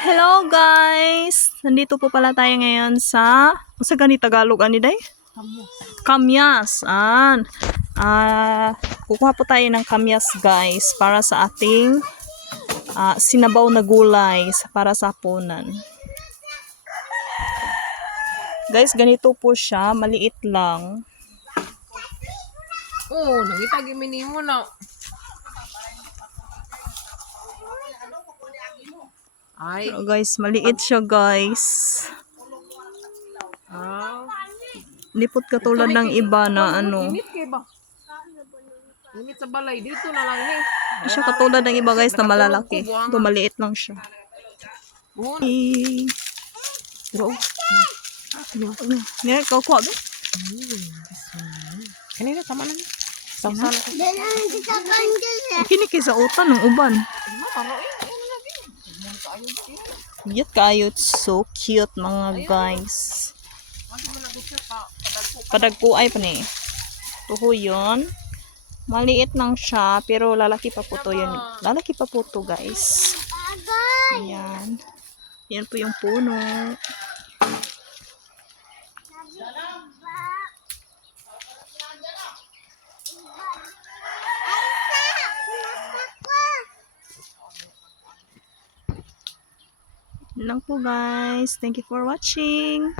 Hello guys! Nandito po pala tayo ngayon sa gani Tagalog ani day? Kamyas. Kukuha po tayo ng kamyas guys para sa ating sinabaw na gulay para sa hapunan. Guys, ganito po siya, maliit lang. Oh, nangitagi minimo na. Ay. Pero guys, maliit siya guys. Hindi po katulad ng iba na ano. Init kay ba? Init sa balay dito na lang ni. Hindi siya katulad ng iba guys na malalaki. Ito maliit lang siya. Bro. Ngayon, kukuha ba? Kanina tama na ni. Sama. Kini kay sa utan ng uban. Cute kayo. So cute mga guys. Padagkuay pa ni. Tuho yun. Maliit lang siya. Pero lalaki pa po to yun. Lalaki pa po to guys. Ayan. Yan po yung puno. Lang po guys. Thank you for watching.